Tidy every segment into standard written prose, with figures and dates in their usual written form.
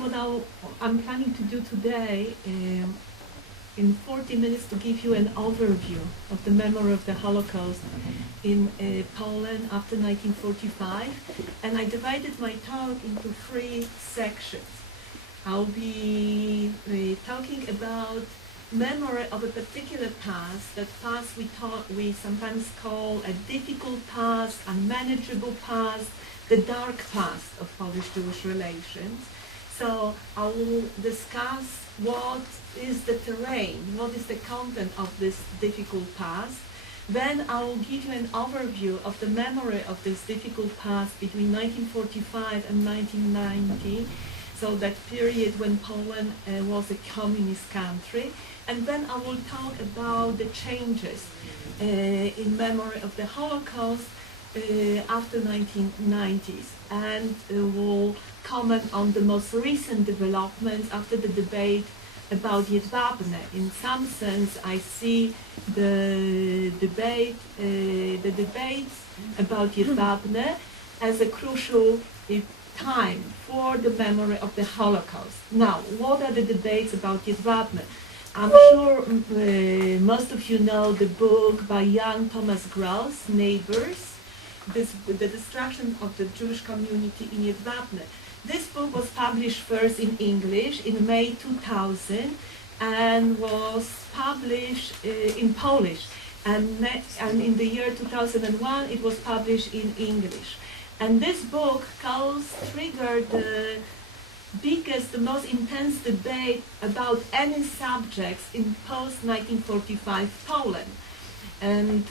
what I'm planning to do today, in 40 minutes, to give you an overview of the memory of the Holocaust in Poland after 1945. And I divided my talk into 3 sections. I'll be talking about memory of a particular past. That past we sometimes call a difficult past, unmanageable past, the dark past of Polish-Jewish relations. So I will discuss what is the terrain, what is the content of this difficult past. Then I will give you an overview of the memory of this difficult past between 1945 and 1990, so that period when Poland was a communist country. And then I will talk about the changes in memory of the Holocaust after 1990s, and will comment on the most recent developments after the debate about Jedwabne. In some sense, I see the debates about Jedwabne as a crucial time for the memory of the Holocaust. Now, what are the debates about Jedwabne? I'm sure most of you know the book by Jan Thomas Gross, Neighbors, the destruction of the Jewish community in Jedwabne. This book was published first in English in May 2000 and was published in Polish. And in the year 2001 it was published in English. And this book triggered the biggest, the most intense debate about any subjects in post-1945 Poland. And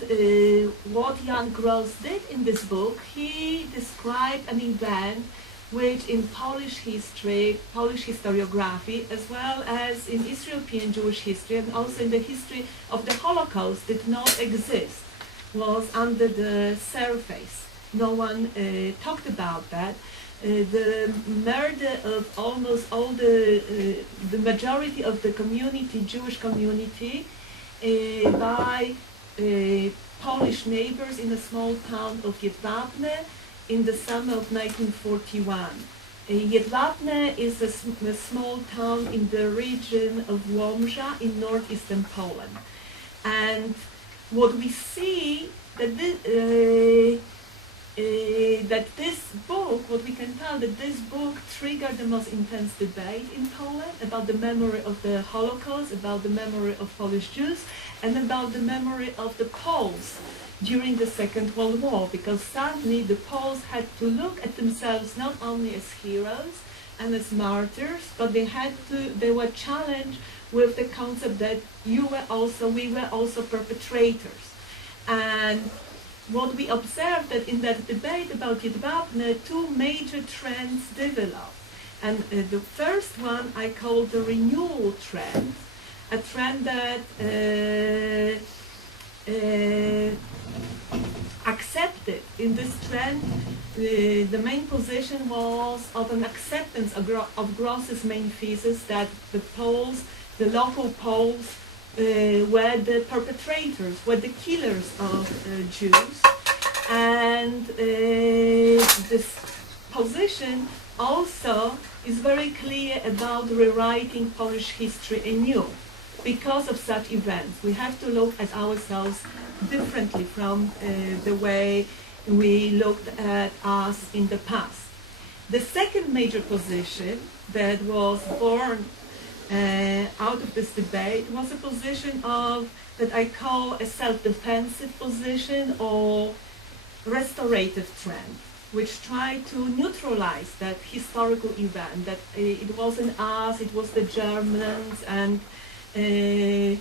what Jan Gross did in this book, he described an event which in Polish history, Polish historiography, as well as in East European Jewish history and also in the history of the Holocaust, did not exist, was under the surface. No one talked about that. The murder of almost all the majority of the community, Jewish community, by Polish neighbors in a small town of Jedwabne in the summer of 1941. Jedwabne is a small town in the region of Łomża in northeastern Poland. And what we see that this book, what we can tell, that this book triggered the most intense debate in Poland about the memory of the Holocaust, about the memory of Polish Jews, and about the memory of the Poles during the Second World War, because suddenly the Poles had to look at themselves not only as heroes and as martyrs, but they were challenged with the concept that we were also perpetrators. And what we observed that in that debate about Jedwabne, 2 major trends developed. And the first one I call the Renewal Trend, a trend that accepted in this trend, the main position was of an acceptance of Gross's main thesis that the Poles, the local Poles, were the perpetrators, were the killers of Jews. And this position also is very clear about rewriting Polish history anew. Because of such events, we have to look at ourselves differently from the way we looked at us in the past. The second major position that was born out of this debate was a position that I call a self-defensive position or restorative trend, which tried to neutralize that historical event, that it wasn't us, it was the Germans, and in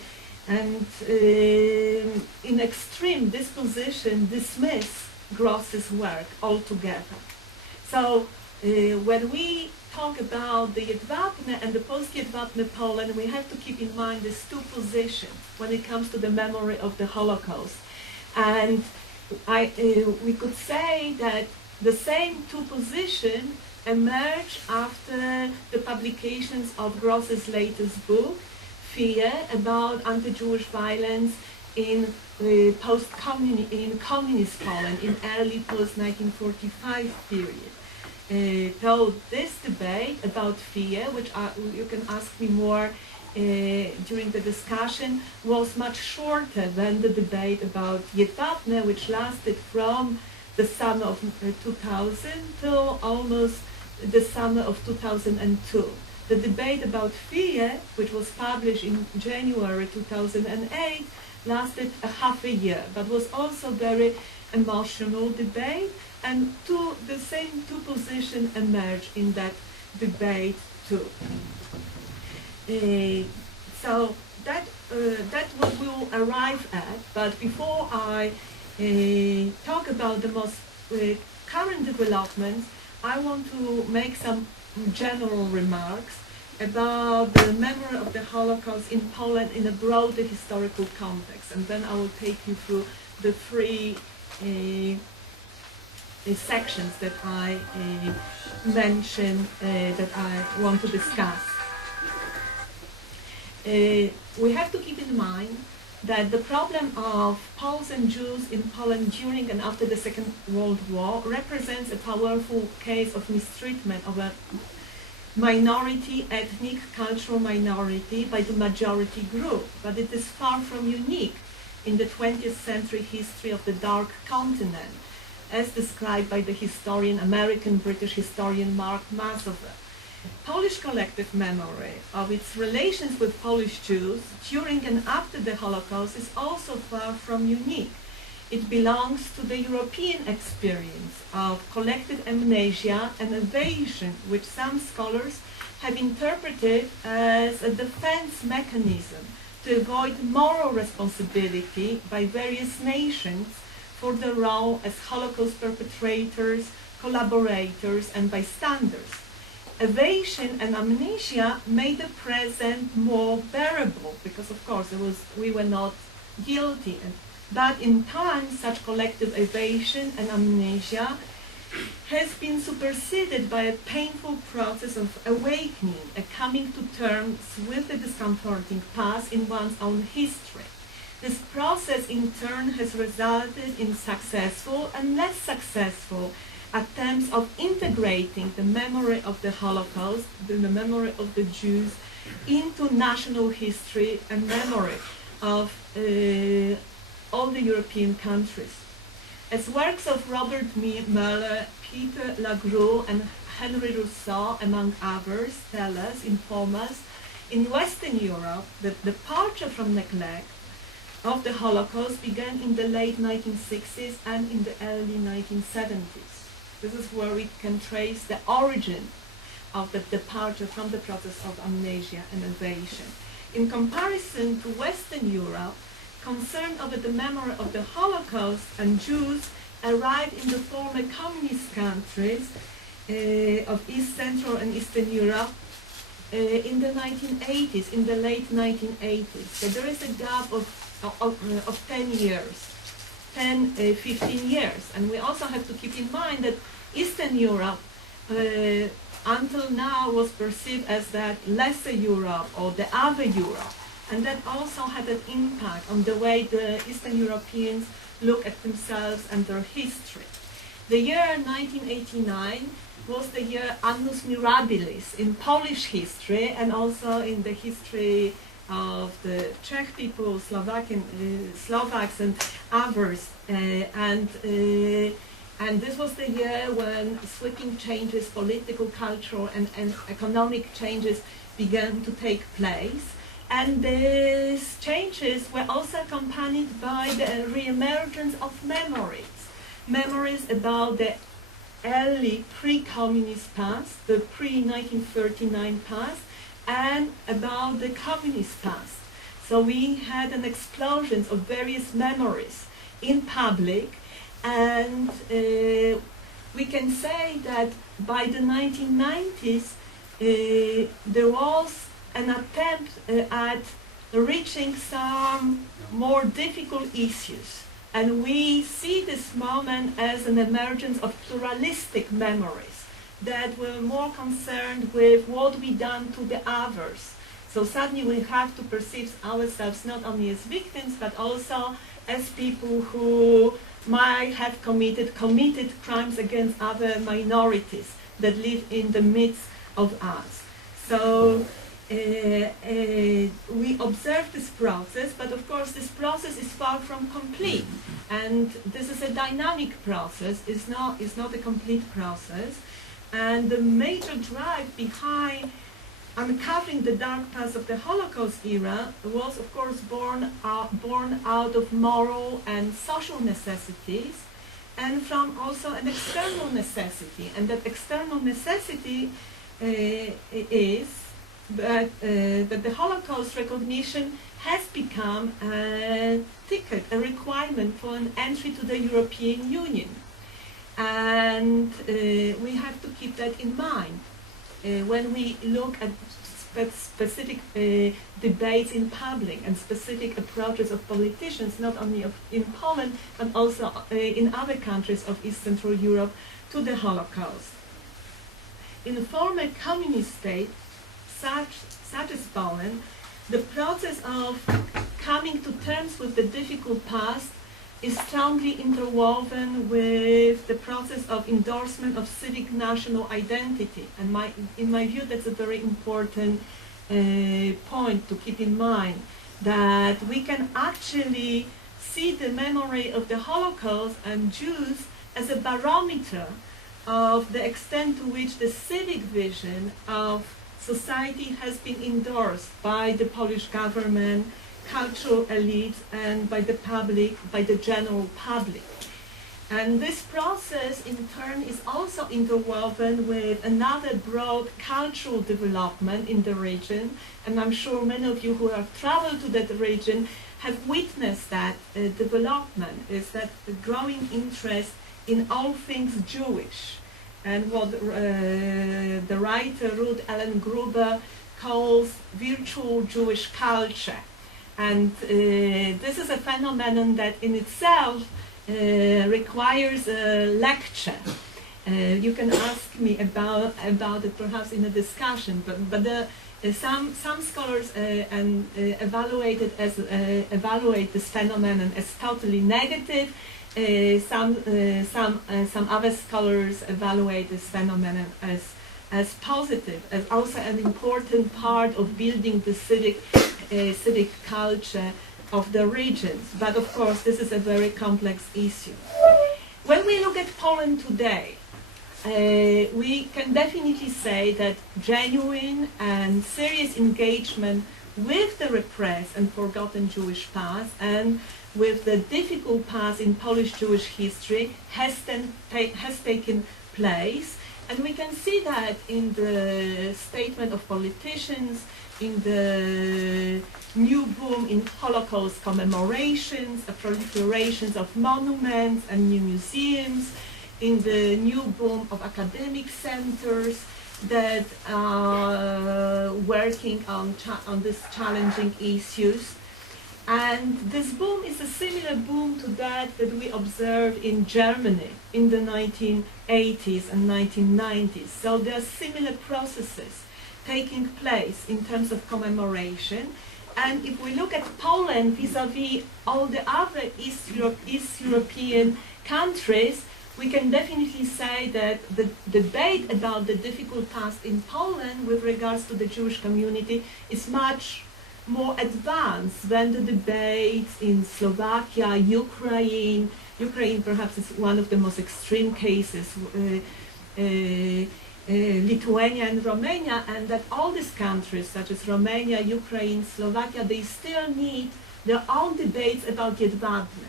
extreme disposition dismiss Gross's work altogether. So when we talk about the Jedwabne and the post-Jedwabne Poland, we have to keep in mind these 2 positions when it comes to the memory of the Holocaust. And we could say that the same 2 positions emerged after the publications of Gross's latest book, Fear, about anti-Jewish violence in communist Poland, in early post-1945 period. though this debate about fear, which you can ask me more during the discussion, was much shorter than the debate about Jedwabne, which lasted from the summer of 2000 till almost the summer of 2002. The debate about fear, which was published in January 2008, lasted a half a year, but was also very emotional debate, and the same two positions emerged in that debate too. So that's what we'll arrive at. But before I talk about the most current developments, I want to make some general remarks about the memory of the Holocaust in Poland in a broader historical context, and then I will take you through the three sections that I mentioned that I want to discuss. We have to keep in mind that the problem of Poles and Jews in Poland during and after the Second World War represents a powerful case of mistreatment of a minority, ethnic, cultural minority by the majority group, but it is far from unique in the 20th century history of the Dark Continent, as described by the historian, American-British historian Mark Mazower. Polish collective memory of its relations with Polish Jews during and after the Holocaust is also far from unique. It belongs to the European experience of collective amnesia and evasion, which some scholars have interpreted as a defense mechanism to avoid moral responsibility by various nations for their role as Holocaust perpetrators, collaborators, and bystanders. Evasion and amnesia made the present more bearable because, of course, we were not guilty. But in time, such collective evasion and amnesia has been superseded by a painful process of awakening, a coming to terms with the discomforting past in one's own history. This process, in turn, has resulted in successful and less successful attempts of integrating the memory of the Holocaust, the memory of the Jews, into national history and memory of all the European countries. As works of Robert Mueller, Peter LaGrue, and Henry Rousseau, among others, tell us, inform us, in Western Europe, the departure from neglect of the Holocaust began in the late 1960s and in the early 1970s. This is where we can trace the origin of the departure from the process of amnesia and evasion. In comparison to Western Europe, concern over the memory of the Holocaust and Jews arrived in the former communist countries of East Central and Eastern Europe in the 1980s, in the late 1980s. So there is a gap of 10 years, 10, 15 years. And we also have to keep in mind that Eastern Europe until now was perceived as that lesser Europe or the other Europe. And that also had an impact on the way the Eastern Europeans look at themselves and their history. The year 1989 was the year annus mirabilis in Polish history and also in the history of the Czech people, Slovaks and others. And this was the year when sweeping changes, political, cultural and economic changes began to take place. And these changes were also accompanied by the re-emergence of memories about the early pre-communist past, the pre-1939 past, and about the communist past. So we had an explosion of various memories in public, and we can say that by the 1990s there was an attempt at reaching some more difficult issues. And we see this moment as an emergence of pluralistic memories that were more concerned with what we done to the others. So suddenly we have to perceive ourselves not only as victims, but also as people who might have committed crimes against other minorities. that live in the midst of us. So we observe this process, but of course this process is far from complete, and this is a dynamic process. It's not a complete process, and the major drive behind uncovering the dark past of the Holocaust era was, of course, born out of moral and social necessities, and from also an external necessity. And that external necessity is that the Holocaust recognition has become a ticket, a requirement for an entry to the European Union. And we have to keep that in mind when we look at specific debates in public and specific approaches of politicians, not only in Poland, but also in other countries of East Central Europe, to the Holocaust. In former communist states, such as Poland, the process of coming to terms with the difficult past is strongly interwoven with the process of endorsement of civic national identity. And in my view, that's a very important point to keep in mind, that we can actually see the memory of the Holocaust and Jews as a barometer of the extent to which the civic vision of society has been endorsed by the Polish government, cultural elites, and by the public, by the general public. And this process in turn is also interwoven with another broad cultural development in the region, and I'm sure many of you who have traveled to that region have witnessed that development, is that the growing interest in all things Jewish, and what the writer Ruth Ellen Gruber calls virtual Jewish culture. And this is a phenomenon that in itself requires a lecture. You can ask me about it perhaps in a discussion, but some scholars evaluate this phenomenon as totally negative. Some other scholars evaluate this phenomenon as positive, as also an important part of building the civic culture of the regions. But of course, this is a very complex issue. When we look at Poland today, we can definitely say that genuine and serious engagement with the repressed and forgotten Jewish past and with the difficult past in Polish Jewish history has taken place. And we can see that in the statement of politicians, in the new boom in Holocaust commemorations, a proliferations of monuments and new museums, in the new boom of academic centers that are working on these challenging issues. And this boom is a similar boom to that we observed in Germany in the 1980s and 1990s. So there are similar processes taking place in terms of commemoration. And if we look at Poland vis-à-vis all the other East European countries, we can definitely say that the debate about the difficult past in Poland with regards to the Jewish community is much more advanced than the debates in Slovakia, Ukraine. Ukraine perhaps is one of the most extreme cases, Lithuania and Romania, and that all these countries, such as Romania, Ukraine, Slovakia, they still need their own debates about Jedwabne.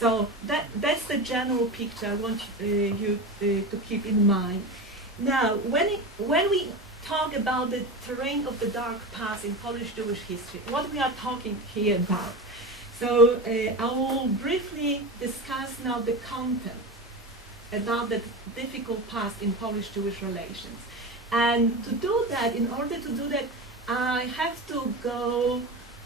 So that's the general picture I want you to keep in mind. Now, when we talk about the terrain of the dark past in Polish Jewish history, what we are talking here about. So I will briefly discuss now the content about the difficult past in Polish Jewish relations. And to do that, in order to do that, I have to go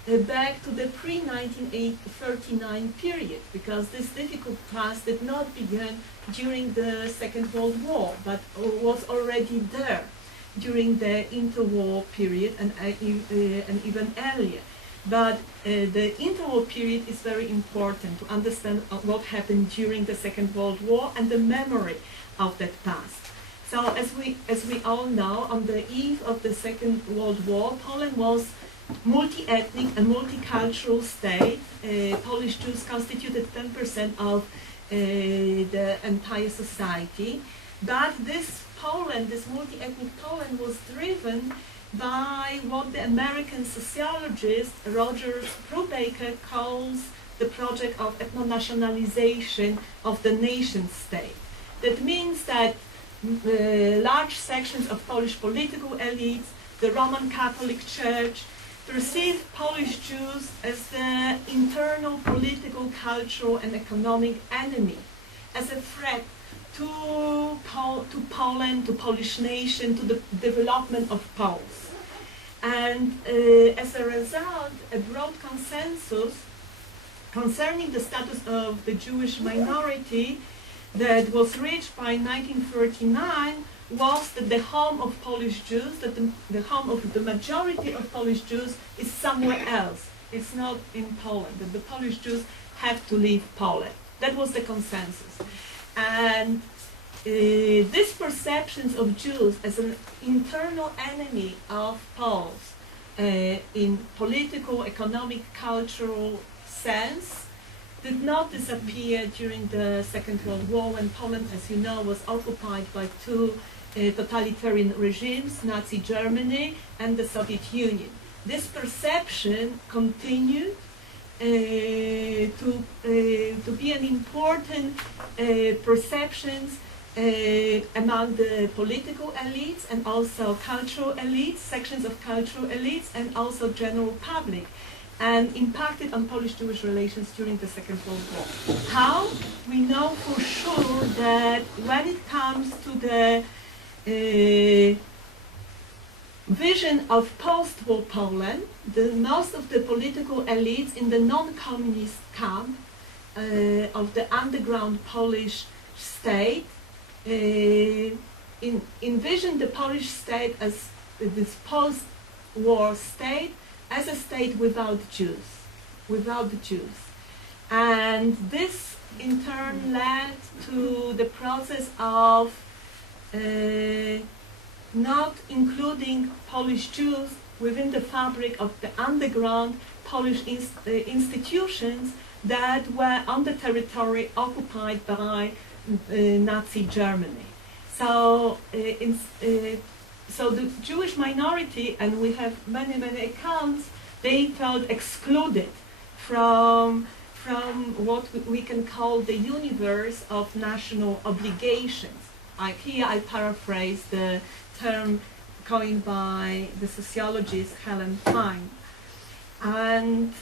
back to the pre-1939 period, because this difficult past did not begin during the Second World War, but was already there during the interwar period and even earlier. but the interwar period is very important to understand what happened during the Second World War and the memory of that past. So as we all know, on the eve of the Second World War, Poland was multi-ethnic and multicultural state. Polish Jews constituted 10% of the entire society. But this Poland, this multi-ethnic Poland, was driven by what the American sociologist Roger Brubaker calls the project of ethno-nationalization of the nation state. That means that large sections of Polish political elites, the Roman Catholic Church, perceive Polish Jews as the internal political, cultural, and economic enemy, as a threat to Poland, to Polish nation, to the development of Poles. And as a result, a broad consensus concerning the status of the Jewish minority that was reached by 1939 was that the home of Polish Jews, that the home of the majority of Polish Jews is somewhere else. It's not in Poland, that the Polish Jews have to leave Poland. That was the consensus. And these perceptions of Jews as an internal enemy of Poles in political, economic, cultural sense did not disappear during the Second World War, when Poland, as you know, was occupied by two totalitarian regimes, Nazi Germany and the Soviet Union. This perception continued to be an important perceptions among the political elites and also cultural elites, sections of cultural elites, and also general public, and impacted on Polish-Jewish relations during the Second World War. How? We know for sure that when it comes to the vision of post-war Poland, most of the political elites in the non-communist camp of the underground Polish state envisioned the Polish state as this post-war state, as a state without Jews, And this in turn led to the process of not including Polish Jews within the fabric of the underground Polish institutions that were on the territory occupied by Nazi Germany. So the Jewish minority, and we have many accounts, they felt excluded from what we can call the universe of national obligations. Here I paraphrase the term coined by the sociologist Helen Fine. And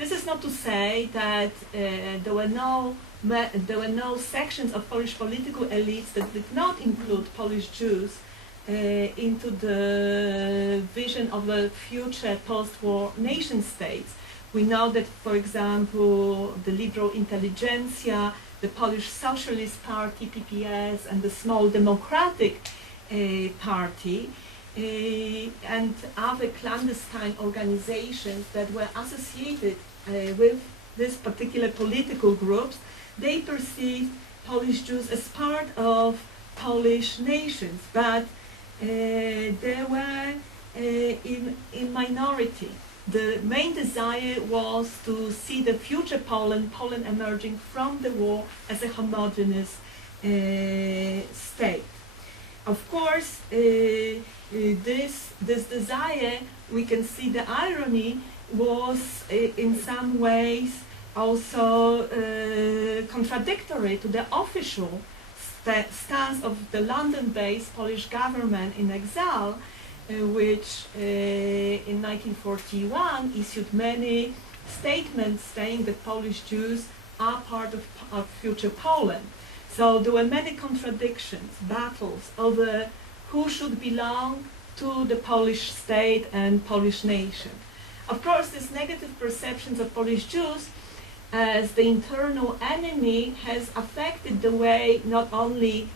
this is not to say that there were no sections of Polish political elites that did not include Polish Jews into the vision of a future post-war nation states. We know that, for example, the liberal intelligentsia, the Polish Socialist Party, PPS, and the Small Democratic Party, and other clandestine organizations that were associated with these particular political groups, they perceived Polish Jews as part of Polish nations, but they were in minority. The main desire was to see the future Poland emerging from the war as a homogeneous state. Of course, this desire, we can see the irony, was in some ways also contradictory to the official stance of the London-based Polish government in exile, which in 1941 issued many statements saying that Polish Jews are part of future Poland. So there were many contradictions, battles over who should belong to the Polish state and Polish nation. Of course, this negative perceptions of Polish Jews as the internal enemy has affected the way not only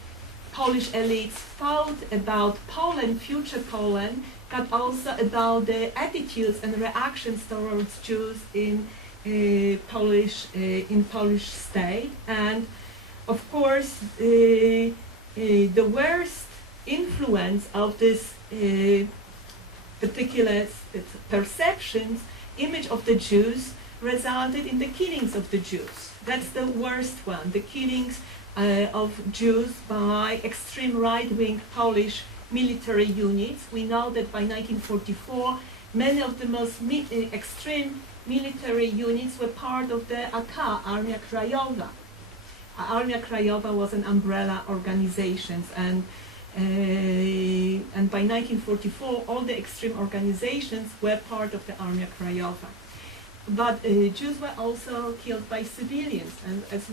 Polish elites thought about Poland, future Poland, but also about the attitudes and reactions towards Jews in Polish state. And of course, the worst influence of this particular perceptions, image of the Jews, resulted in the killings of the Jews. That's the worst one, the killings of Jews by extreme right-wing Polish military units. We know that by 1944, many of the most extreme military units were part of the AK, Armia Krajowa. Armia Krajowa was an umbrella organization, and by 1944, all the extreme organizations were part of the Armia Krajowa. But Jews were also killed by civilians, and as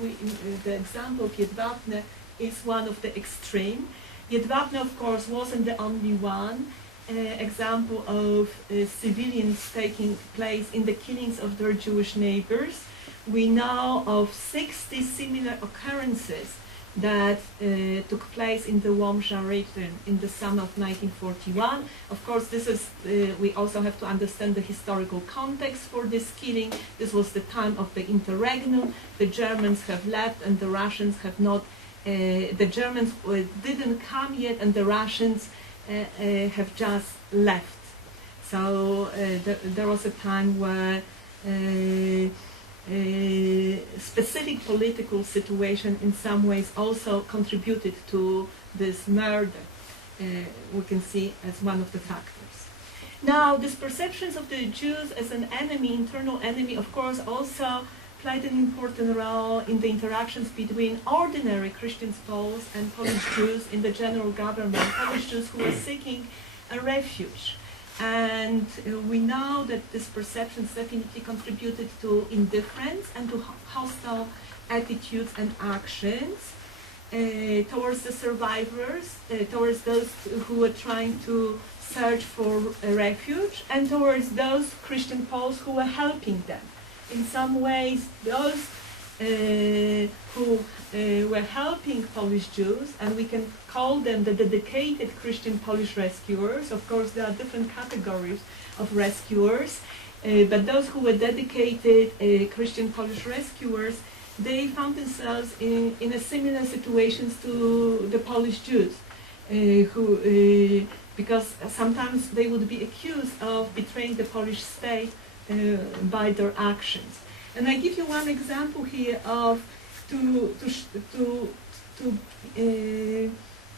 the example of Jedwabne is one of the extreme. Jedwabne, of course, wasn't the only one example of civilians taking place in the killings of their Jewish neighbors. We know of 60 similar occurrences that took place in the Łomża region in the summer of 1941. Of course, this is we also have to understand the historical context for this killing. This was the time of the interregnum. The Germans have left and the Russians have not. The Germans didn't come yet and the Russians have just left. So there was a time where specific political situation in some ways also contributed to this murder. We can see as one of the factors. Now, these perceptions of the Jews as an enemy, internal enemy, of course, also played an important role in the interactions between ordinary Christian Poles and Polish Jews in the general government, Polish Jews who were seeking a refuge. And we know that these perceptions definitely contributed to indifference and to hostile attitudes and actions towards the survivors, towards those who were trying to search for a refuge, and towards those Christian Poles who were helping them. In some ways, those who were helping Polish Jews, and we can call them the dedicated Christian Polish rescuers. Of course, there are different categories of rescuers, but those who were dedicated Christian Polish rescuers, they found themselves in a similar situations to the Polish Jews, because sometimes they would be accused of betraying the Polish state by their actions. And I give you one example here of to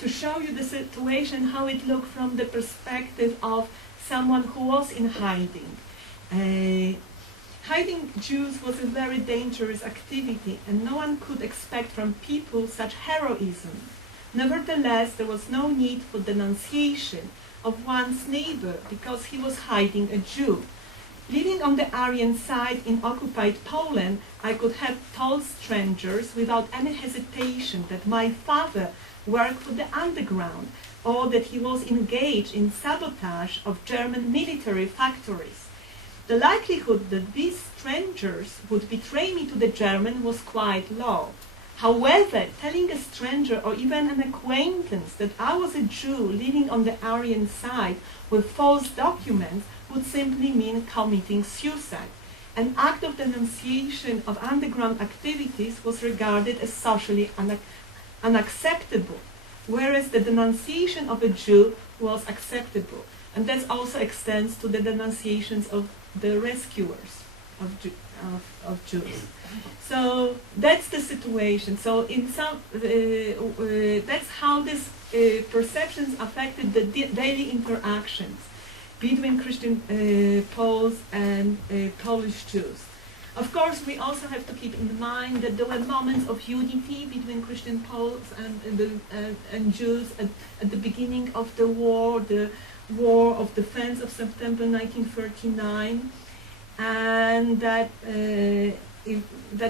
show you the situation, how it looked from the perspective of someone who was in hiding. Hiding Jews was a very dangerous activity, and no one could expect from people such heroism. Nevertheless, there was no need for denunciation of one's neighbor because he was hiding a Jew. Living on the Aryan side in occupied Poland, I could have told strangers without any hesitation that my father worked for the underground, or that he was engaged in sabotage of German military factories. The likelihood that these strangers would betray me to the German was quite low. However, telling a stranger or even an acquaintance that I was a Jew living on the Aryan side with false documents would simply mean committing suicide. An act of denunciation of underground activities was regarded as socially unacceptable, whereas the denunciation of a Jew was acceptable. And that also extends to the denunciations of the rescuers of Jews. So that's the situation. So in some, that's how these perceptions affected the daily interactions between Christian Poles and Polish Jews. Of course, we also have to keep in mind that there were moments of unity between Christian Poles and Jews at the beginning of the War of Defense of September 1939, and that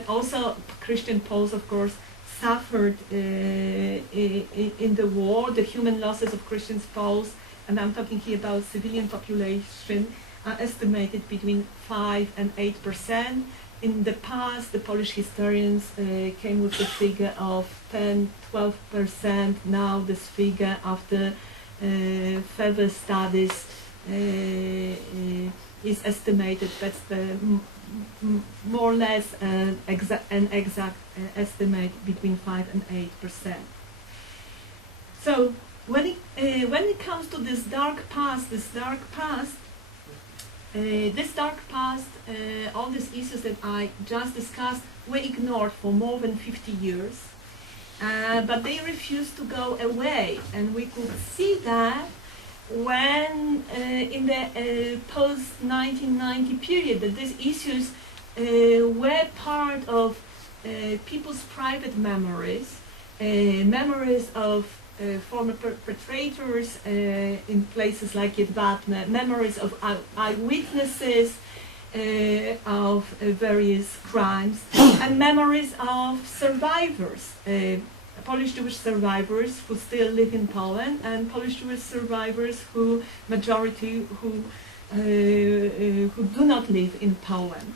also Christian Poles, of course, suffered in the war. The human losses of Christian Poles, and I'm talking here about civilian population, are estimated between 5 and 8%. In the past, the Polish historians came with the figure of 10–12%. Now this figure, after further studies, is estimated. That's the more or less an exact estimate between 5 and 8%. So when it comes to this dark past, all these issues that I just discussed were ignored for more than 50 years, but they refused to go away, and we could see that when in the post-1990 period, that these issues were part of people's private memories, memories of former perpetrators in places like Jedwabne, memories of eyewitnesses of various crimes, and memories of survivors, Polish Jewish survivors who still live in Poland, and Polish Jewish survivors who do not live in Poland.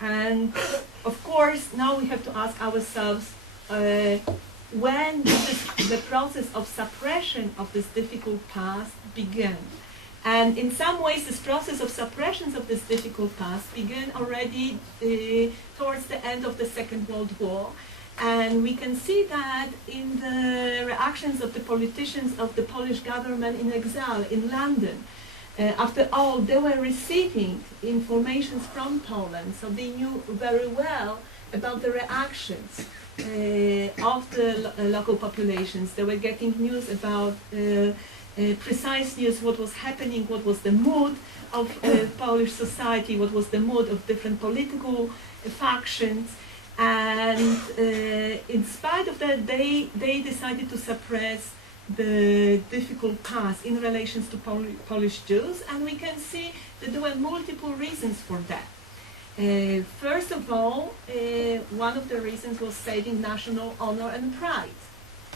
And of course, now we have to ask ourselves, when did the process of suppression of this difficult past begin? And in some ways, this process of suppression of this difficult past began already towards the end of the Second World War. And we can see that in the reactions of the politicians of the Polish government in exile in London. After all, they were receiving information from Poland, so they knew very well about the reactions of the local populations. They were getting news about precise news, what was happening, what was the mood of Polish society, what was the mood of different political factions. And in spite of that, they decided to suppress the difficult past in relation to Polish Jews, and we can see that there were multiple reasons for that. First of all, one of the reasons was saving national honor and pride,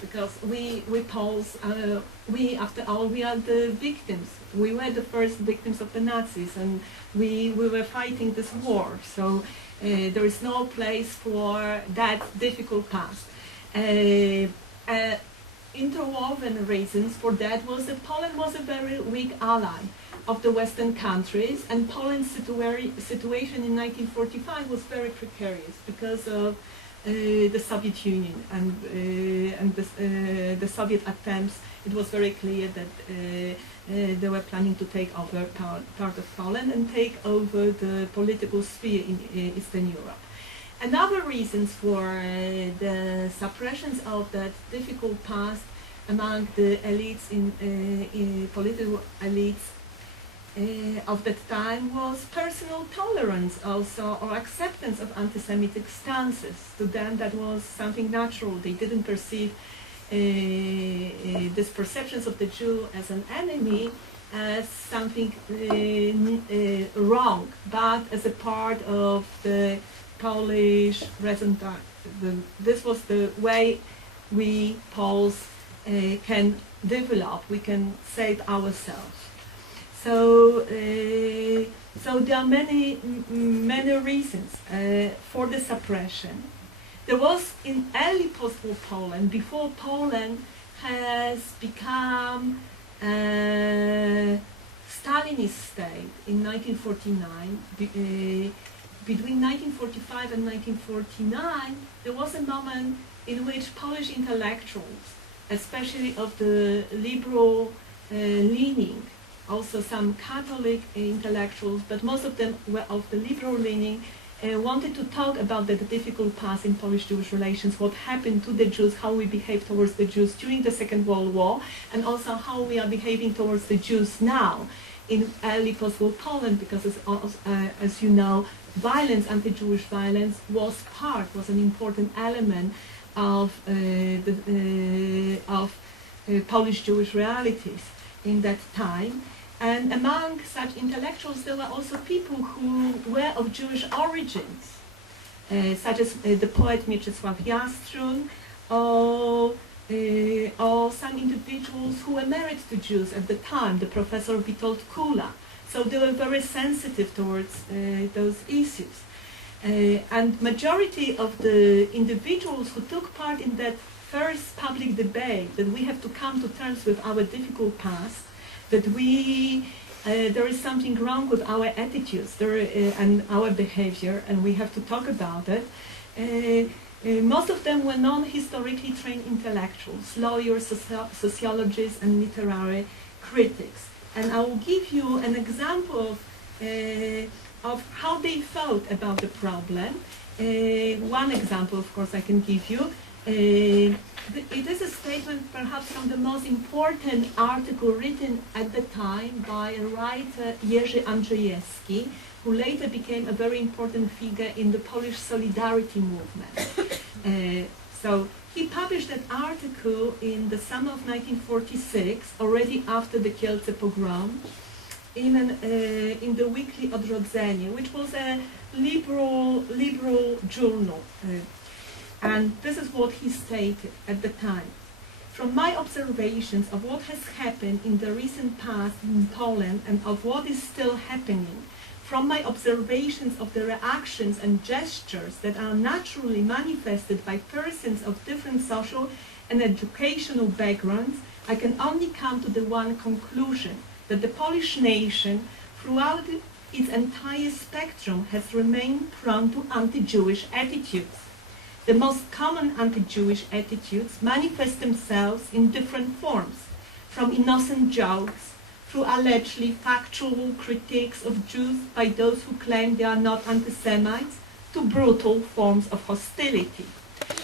because we Poles, after all, we are the victims. We were the first victims of the Nazis, and we were fighting this war. So there is no place for that difficult past. Interwoven reasons for that was that Poland was a very weak ally of the Western countries, and Poland's situation in 1945 was very precarious because of the Soviet Union and the Soviet attempts. It was very clear that they were planning to take over part of Poland and take over the political sphere in Eastern Europe. Another reasons for the suppressions of that difficult past among the elites in political elites of that time was personal tolerance also, or acceptance of anti-Semitic stances. To them that was something natural. They didn't perceive these perceptions of the Jew as an enemy, as something wrong, but as a part of the Polish present time. This was the way we Poles can develop, we can save ourselves. So, so there are many reasons for the suppression. There was in early post-war Poland, before Poland has become a Stalinist state in 1949, between 1945 and 1949, there was a moment in which Polish intellectuals, especially of the liberal leaning, also some Catholic intellectuals, but most of them were of the liberal leaning, wanted to talk about the difficult past in Polish-Jewish relations, what happened to the Jews, how we behaved towards the Jews during the Second World War, and also how we are behaving towards the Jews now in early post-war Poland, because as you know, violence, anti-Jewish violence, was an important element of Polish-Jewich realities in that time. And among such intellectuals, there were also people who were of Jewish origins, such as the poet Mieczysław Jastrun, or some individuals who were married to Jews at the time, the Professor Witold Kula. So they were very sensitive towards those issues. And majority of the individuals who took part in that first public debate, that we have to come to terms with our difficult past, that there is something wrong with our attitudes and our behavior, and we have to talk about it. Most of them were non-historically trained intellectuals, lawyers, sociologists, and literary critics. And I will give you an example of how they thought about the problem. One example, of course, I can give you. It is a statement perhaps from the most important article written at the time by a writer, Jerzy Andrzejewski, who later became a very important figure in the Polish Solidarity movement. So he published that article in the summer of 1946, already after the Kielce pogrom, in the weekly Odrodzenie, which was a liberal journal. And this is what he stated at the time. From my observations of what has happened in the recent past in Poland and of what is still happening, from my observations of the reactions and gestures that are naturally manifested by persons of different social and educational backgrounds, I can only come to the one conclusion, that the Polish nation, throughout its entire spectrum, has remained prone to anti-Jewish attitudes. The most common anti-Jewish attitudes manifest themselves in different forms, from innocent jokes, through allegedly factual critiques of Jews by those who claim they are not anti-Semites, to brutal forms of hostility.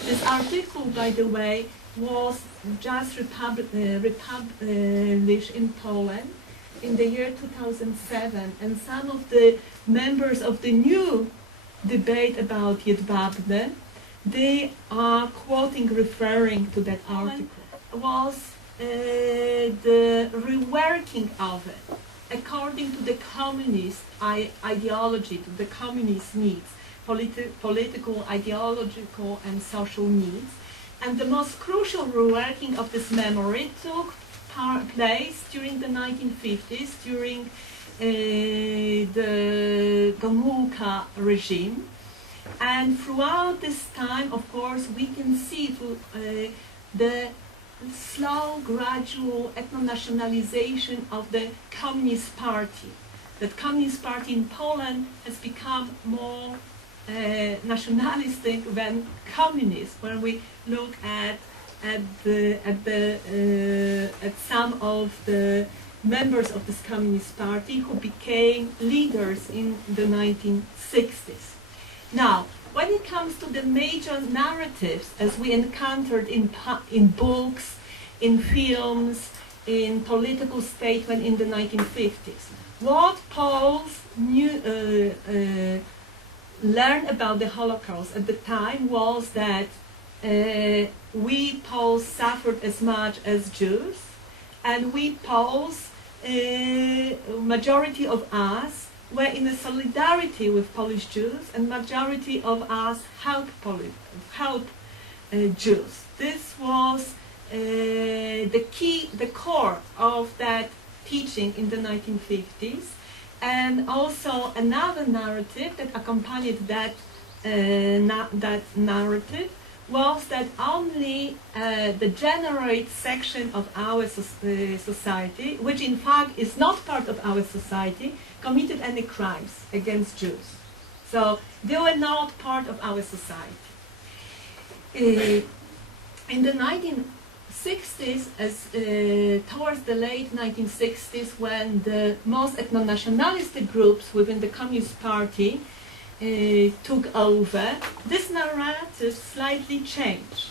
This article, by the way, was just republished in Poland in the year 2007, and some of the members of the new debate about Jedwabne, they are quoting, referring to that article, was the reworking of it according to the communist ideology, to the communist needs, political, ideological, and social needs. And the most crucial reworking of this memory took place during the 1950s, during the Gomulka regime. And throughout this time, of course, we can see the slow, gradual ethno-nationalization of the Communist Party. The Communist Party in Poland has become more nationalistic than communist. When we look at some of the members of this Communist Party who became leaders in the 1960s. Now, when it comes to the major narratives, as we encountered in books, in films, in political statements in the 1950s, what Poles learned about the Holocaust at the time was that we Poles suffered as much as Jews, and we Poles, majority of us, were in a solidarity with Polish Jews, and majority of us helped Jews. This was the core of that teaching in the 1950s, and also another narrative that accompanied that narrative was that only the degenerate section of our society, which in fact is not part of our society, committed any crimes against Jews. So they were not part of our society. In the 1960s, towards the late 1960s, when the most ethno-nationalistic groups within the Communist Party took over, this narrative slightly changed.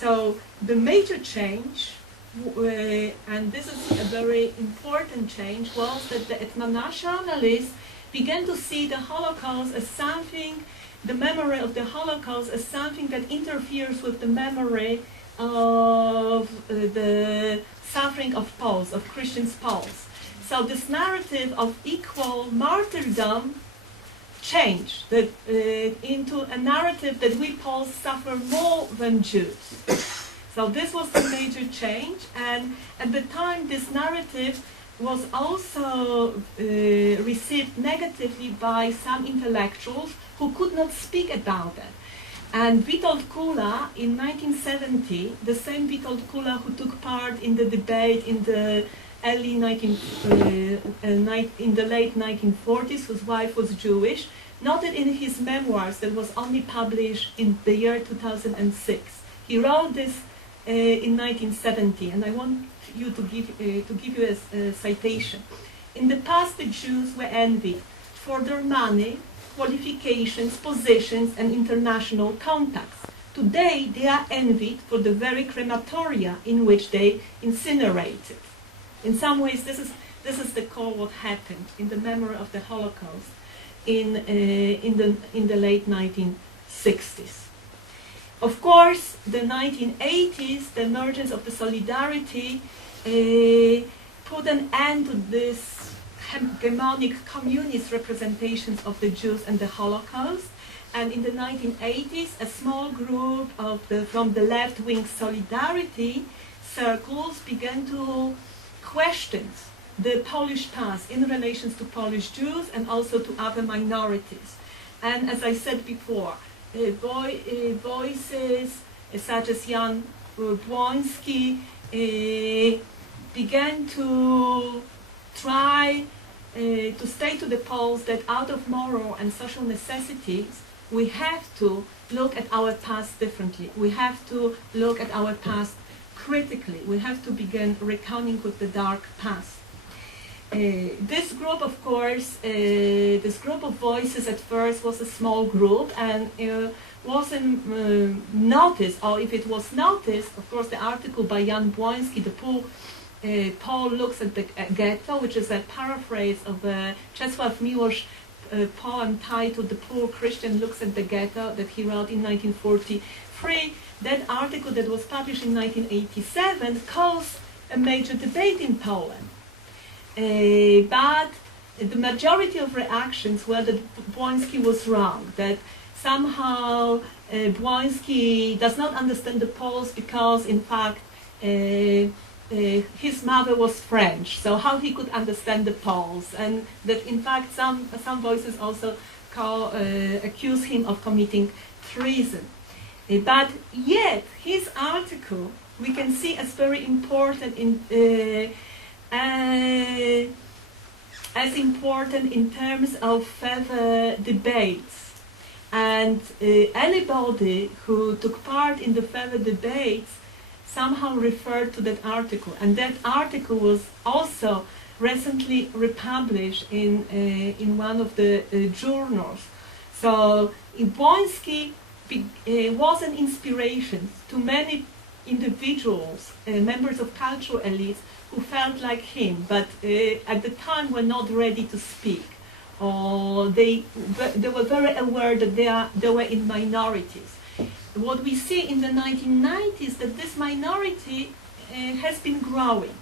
So the major change, and this is a very important change, was that the ethno-nationalists began to see the Holocaust as something, the memory of the Holocaust as something that interferes with the memory of the suffering of Poles, of Christian Poles. So this narrative of equal martyrdom changed into a narrative that we Poles suffer more than Jews. So this was the major change, and at the time this narrative was also received negatively by some intellectuals who could not speak about it. And Witold Kula in 1970, the same Witold Kula who took part in the debate in the in the late 1940s, whose wife was Jewish, noted in his memoirs that was only published in the year 2006. He wrote this in 1970, and I want you to give you a citation. In the past, the Jews were envied for their money, qualifications, positions, and international contacts. Today, they are envied for the very crematoria in which they incinerated. In some ways, this is the core what happened in the memory of the Holocaust in the late 1960s. Of course, the 1980s, the emergence of the solidarity put an end to this hegemonic communist representations of the Jews and the Holocaust. And in the 1980s, a small group from the left-wing solidarity circles began to question the Polish past in relation to Polish Jews and also to other minorities. And as I said before, voices such as Jan Błoński began to try to state to the Poles that out of moral and social necessities, we have to look at our past differently. We have to look at our past critically. We have to begin reckoning with the dark past. This group, of course, this group of voices at first was a small group and wasn't noticed, or if it was noticed, of course, the article by Jan Błoński, the Paul looks at the ghetto, which is a paraphrase of Czesław Miłosz poem titled The Poor Christian Looks at the Ghetto that he wrote in 1943. That article that was published in 1987 caused a major debate in Poland. But the majority of reactions were that Błoński was wrong, that somehow Błoński does not understand the Poles because, in fact, his mother was French, so how he could understand the Poles, and that in fact some voices also accuse him of committing treason. But yet his article we can see as very important in terms of further debates, and anybody who took part in the further debates somehow referred to that article, and that article was also recently republished in one of the journals. So Błoński was an inspiration to many individuals, members of cultural elites, who felt like him, but at the time were not ready to speak, or they were very aware that they were in minorities. What we see in the 1990s, that this minority has been growing,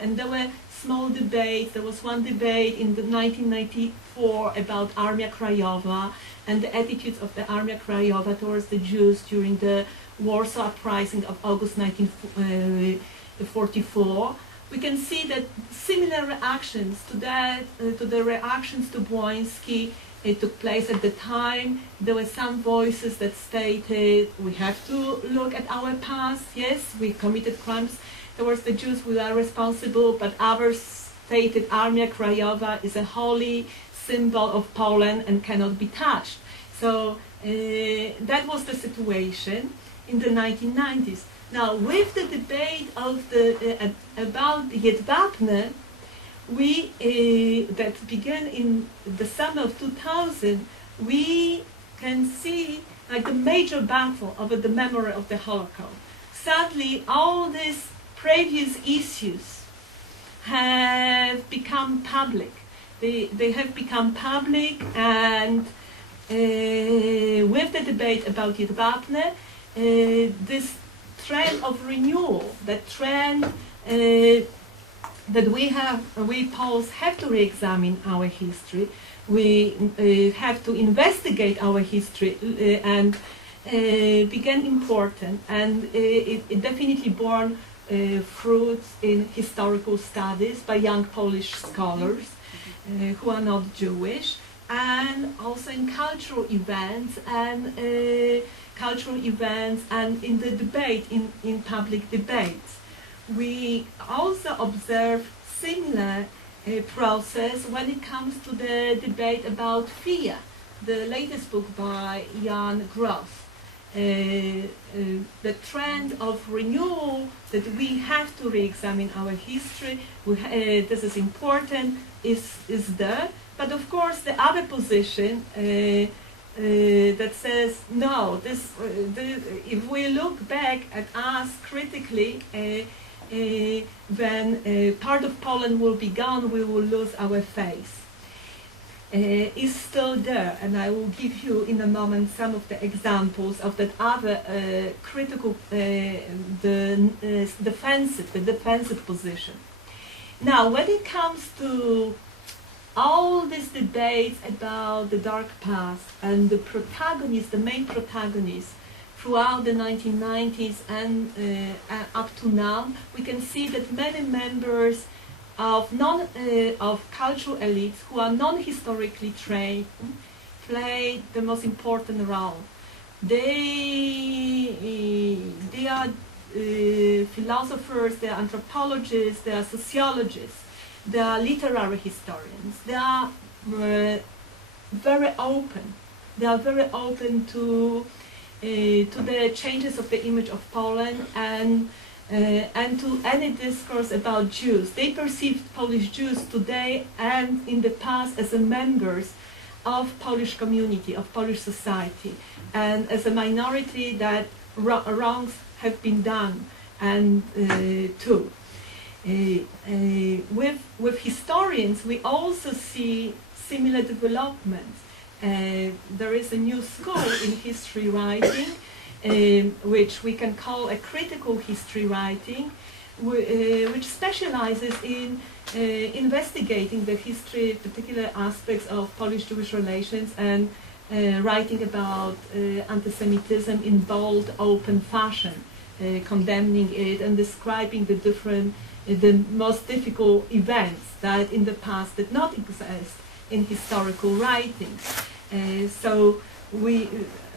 and there were small debates. There was one debate in the 1994 about Armia Krajowa and the attitudes of the Armia Krajowa towards the Jews during the Warsaw Uprising of August 1944. We can see that similar reactions to that, to the reactions to Błoński, it took place at the time. There were some voices that stated we have to look at our past. Yes, we committed crimes towards the Jews, we are responsible, but others stated Armia Krajowa is a holy symbol of Poland and cannot be touched. So that was the situation in the 1990s. Now, with the debate of about Jedwabne, that began in the summer of 2000, we can see like the major battle over the memory of the Holocaust. Sadly, all these previous issues have become public. They have become public, and with the debate about Jedwabne, this trend of renewal, that trend that we Poles have to re-examine our history, we have to investigate our history and became important, and it definitely bore fruits in historical studies by young Polish scholars who are not Jewish. and also in cultural events and in the debate, in public debates. We also observe similar process when it comes to the debate about fear, the latest book by Jan Gross. The trend of renewal, that we have to re-examine our history, this is important, is there. But of course the other position that says, no, if we look back at us critically, when part of Poland will be gone, we will lose our face. Is still there, and I will give you in a moment some of the examples of that other critical, the defensive position. Now, when it comes to all these debates about the dark past and the protagonists, the main protagonists, throughout the 1990s and up to now, we can see that many members of cultural elites who are non-historically trained play the most important role. They are philosophers, they are anthropologists, they are sociologists, they are literary historians. They are very open. They are very open to the changes of the image of Poland and to any discourse about Jews. They perceived Polish Jews today and in the past as members of Polish community, of Polish society, and as a minority that wrongs have been done, and too. With historians, we also see similar developments. There is a new school in history writing, which we can call a critical history writing, which specializes in investigating the history, particular aspects of Polish-Jewish relations, and writing about anti-Semitism in bold, open fashion, condemning it and describing the most difficult events that in the past did not exist in historical writings. So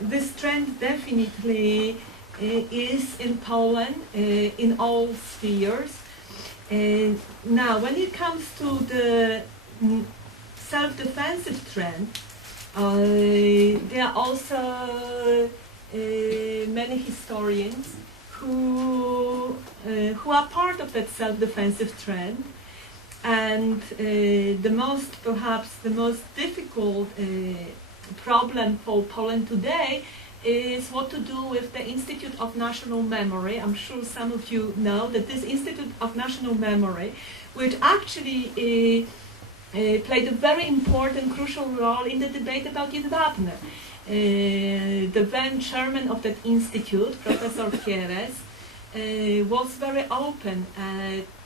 this trend definitely is in Poland in all spheres. Now, when it comes to the self-defensive trend, there are also many historians who are part of that self-defensive trend, and perhaps the most difficult problem for Poland today is what to do with the Institute of National Memory. I'm sure some of you know that this Institute of National Memory, which actually played a very important, crucial role in the debate about Jedwabne. The then chairman of that institute, Professor Kieres, was very open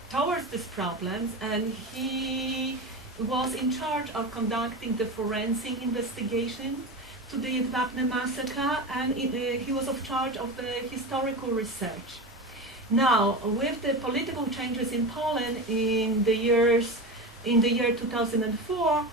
towards these problems, and he was in charge of conducting the forensic investigation to the Jedwabne massacre, and he was in charge of the historical research. Now, with the political changes in Poland in the year 2004,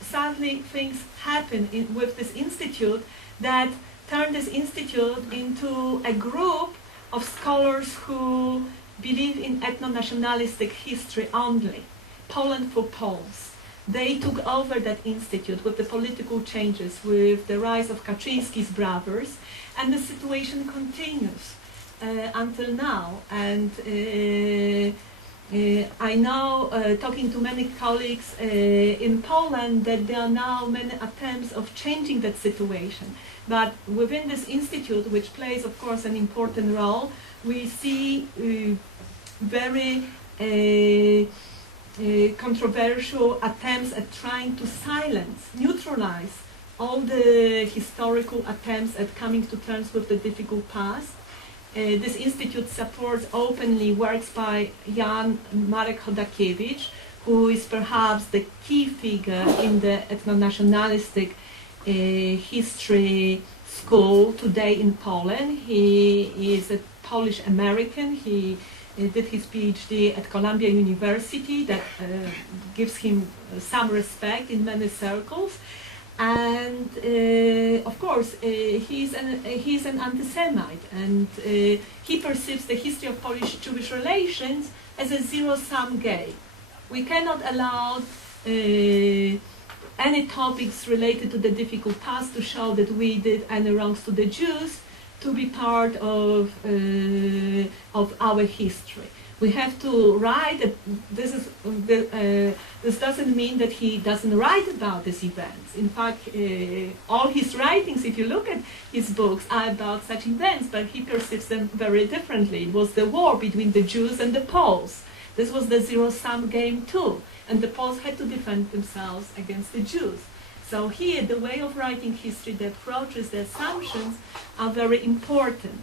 sadly things happened with this institute that turned this institute into a group of scholars who believe in ethno-nationalistic history only, Poland for Poles. They took over that institute with the political changes, with the rise of Kaczynski's brothers, and the situation continues until now. And I know, talking to many colleagues in Poland, that there are now many attempts of changing that situation. But within this institute, which plays, of course, an important role, we see very controversial attempts at trying to silence, neutralize all the historical attempts at coming to terms with the difficult past. This institute supports openly works by Jan Marek Chodakiewicz, who is perhaps the key figure in the ethno-nationalistic history school today in Poland. He is a Polish American. He did his PhD at Columbia University. That gives him some respect in many circles. And of course, he's an anti-Semite, and he perceives the history of Polish-Jewish relations as a zero-sum game. We cannot allow any topics related to the difficult past to show that we did any wrongs to the Jews to be part of our history. We have to write. This doesn't mean that he doesn't write about these events. In fact, all his writings, if you look at his books, are about such events, but he perceives them very differently. It was the war between the Jews and the Poles. This was the zero-sum game too, and the Poles had to defend themselves against the Jews. So here, the way of writing history, the approaches, the assumptions are very important.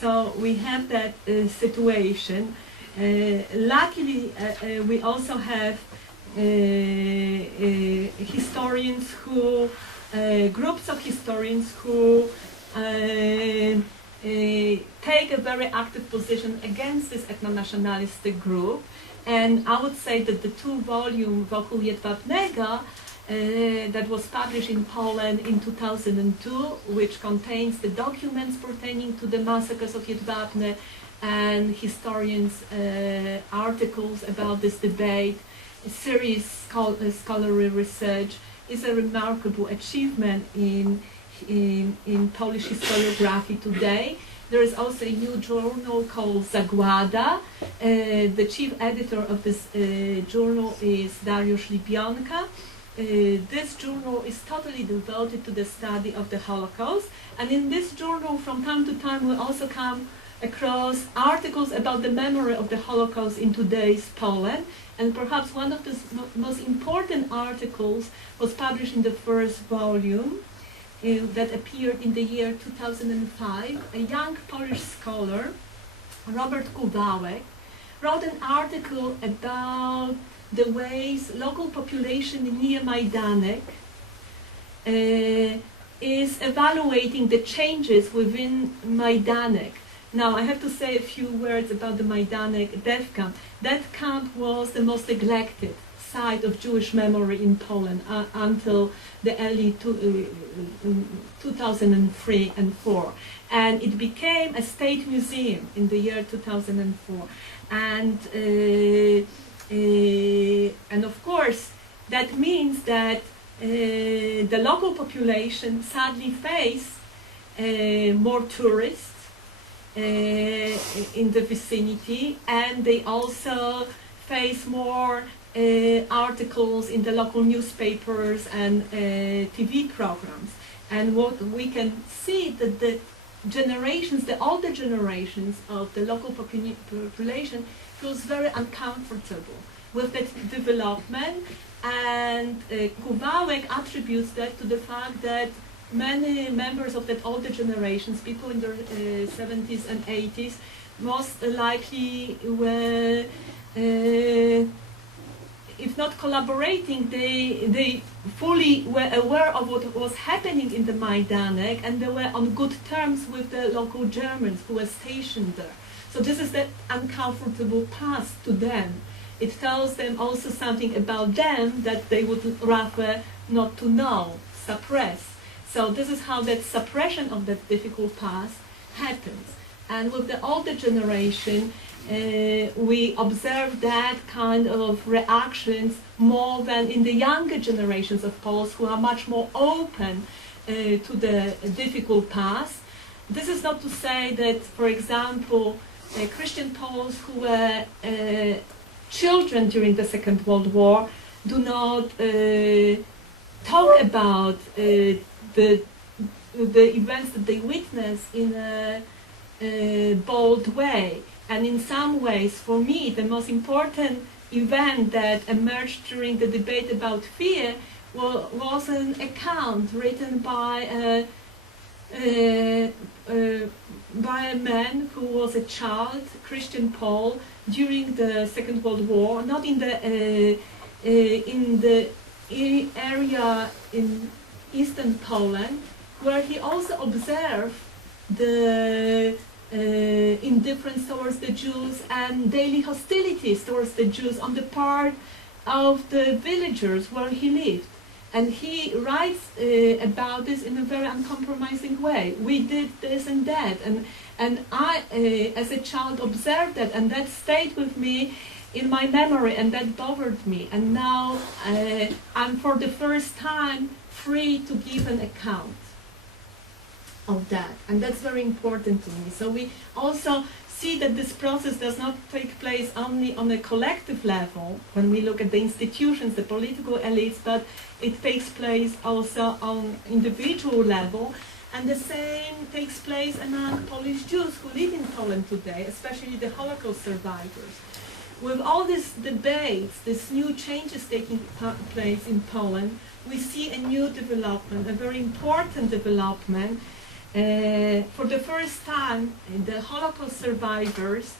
So we have that situation. Luckily, we also have historians who, groups of historians who take a very active position against this ethno-nationalistic group. And I would say that the two-volume Post-Jedwabnego that was published in Poland in 2002, which contains the documents pertaining to the massacres of Jedwabne and historians' articles about this debate, a serious scholarly research, is a remarkable achievement in Polish historiography today. There is also a new journal called Zagłada. The chief editor of this journal is Dariusz Libionka. This journal is totally devoted to the study of the Holocaust, and in this journal from time to time we also come across articles about the memory of the Holocaust in today's Poland, and perhaps one of the most important articles was published in the first volume that appeared in the year 2005. A young Polish scholar, Robert Kuwałek, wrote an article about the ways local population near Majdanek is evaluating the changes within Majdanek. Now, I have to say a few words about the Majdanek death camp. That camp was the most neglected site of Jewish memory in Poland until the early 2003 and 4. And it became a state museum in the year 2004. And of course, that means that the local population sadly face more tourists in the vicinity, and they also face more articles in the local newspapers and TV programs. And what we can see that the generations, the older generations of the local population feels very uncomfortable with that development, and Kuwałek attributes that to the fact that many members of that older generations, people in their 70s and 80s, most likely were, if not collaborating, they fully were aware of what was happening in the Majdanek, and they were on good terms with the local Germans who were stationed there. So this is that uncomfortable past to them. It tells them also something about them that they would rather not to know, suppress. So this is how that suppression of that difficult past happens. And with the older generation, we observe that kind of reactions more than in the younger generations of Poles, who are much more open to the difficult past. This is not to say that, for example, Christian Poles who were children during the Second World War do not talk about the events that they witness in a bold way. And in some ways, for me, the most important event that emerged during the debate about fear was an account written by a man who was a child, Christian Pole, during the Second World War, not in the area in eastern Poland, where he also observed the indifference towards the Jews and daily hostilities towards the Jews on the part of the villagers where he lived. And he writes about this in a very uncompromising way. We did this and that, and I, as a child, observed that, and that stayed with me in my memory, and that bothered me. And now I'm for the first time free to give an account of that, and that's very important to me. So we also see that this process does not take place only on a collective level when we look at the institutions, the political elites, but it takes place also on individual level, and the same takes place among Polish Jews who live in Poland today, especially the Holocaust survivors. With all these debates, these new changes taking place in Poland, we see a new development, a very important development. For the first time, the Holocaust survivors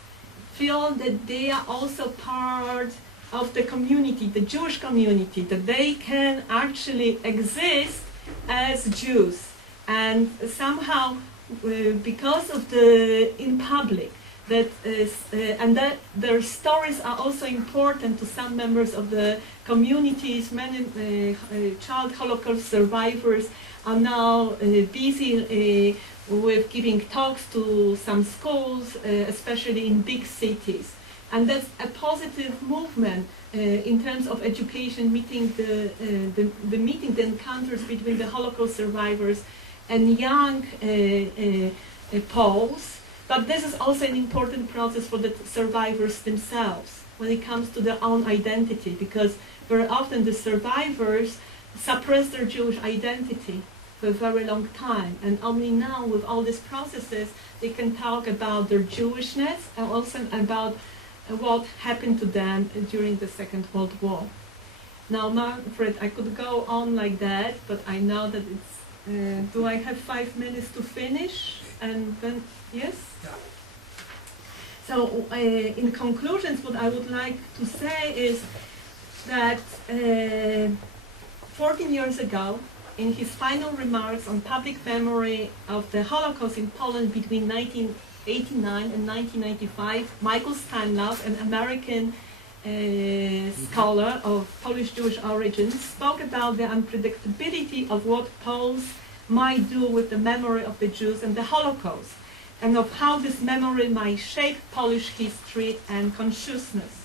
feel that they are also part of the community, the Jewish community, that they can actually exist as Jews. And somehow, because of the, in public, and that their stories are also important to some members of the communities. Many child Holocaust survivors are now busy with giving talks to some schools, especially in big cities. And that's a positive movement in terms of education, meeting the encounters between the Holocaust survivors and young Poles. But this is also an important process for the survivors themselves when it comes to their own identity, because very often the survivors suppress their Jewish identity for a very long time, and only now with all these processes they can talk about their Jewishness and also about what happened to them during the Second World War. Now, Manfred, I could go on like that, but I know that it's, do I have 5 minutes to finish? And then, yes? Yeah. So, in conclusions, what I would like to say is that 14 years ago, in his final remarks on public memory of the Holocaust in Poland between 1989 and 1995, Michael Stanislaw, an American scholar of Polish-Jewish origins, spoke about the unpredictability of what Poles might do with the memory of the Jews and the Holocaust, and of how this memory might shape Polish history and consciousness.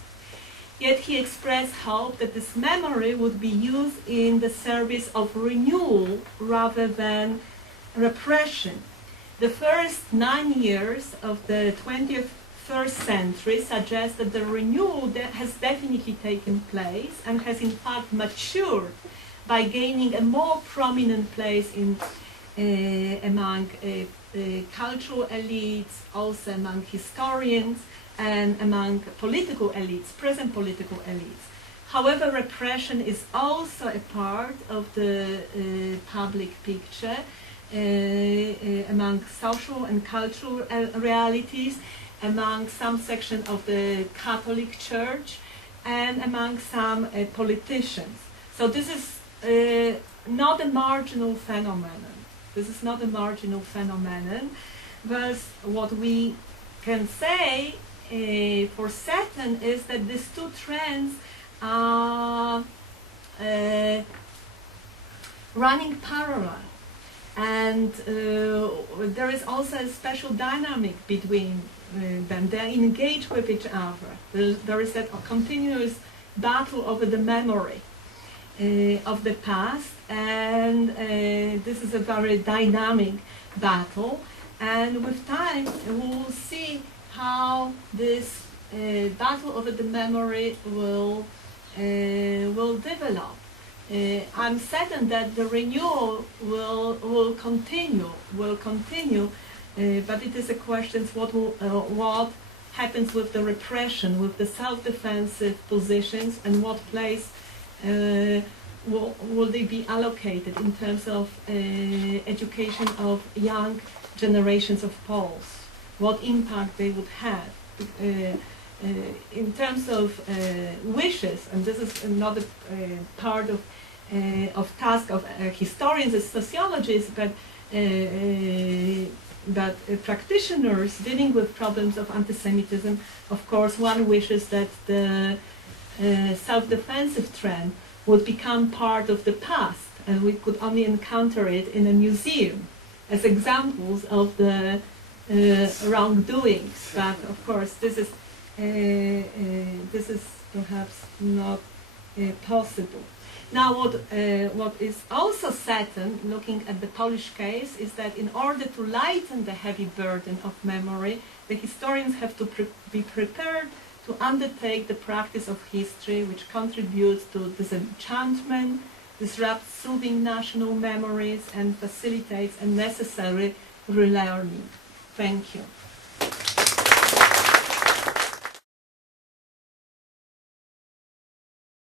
Yet he expressed hope that this memory would be used in the service of renewal rather than repression. The first 9 years of the 21st century suggest that the renewal has definitely taken place and has in fact matured by gaining a more prominent place in, among cultural elites, also among historians, and among political elites, present political elites. However, repression is also a part of the public picture among social and cultural realities, among some section of the Catholic Church, and among some politicians. So this is not a marginal phenomenon. This is not a marginal phenomenon, but what we can say for certain is that these two trends are running parallel, and there is also a special dynamic between them. They engage with each other. There is a continuous battle over the memory of the past, and this is a very dynamic battle, and with time we will see how this battle over the memory will develop. I'm certain that the renewal will continue, but it is a question what happens with the repression, with the self-defensive positions, and what place will they be allocated in terms of education of young generations of Poles, what impact they would have in terms of wishes, and this is another part of task of historians and sociologists, but But practitioners dealing with problems of anti-Semitism, of course, one wishes that the self-defensive trend would become part of the past, and we could only encounter it in a museum as examples of the wrongdoings. But of course, this is perhaps not possible. Now, what is also certain, looking at the Polish case, is that in order to lighten the heavy burden of memory, the historians have to be prepared to undertake the practice of history, which contributes to disenchantment, disrupts soothing national memories, and facilitates a necessary relearning. Thank you.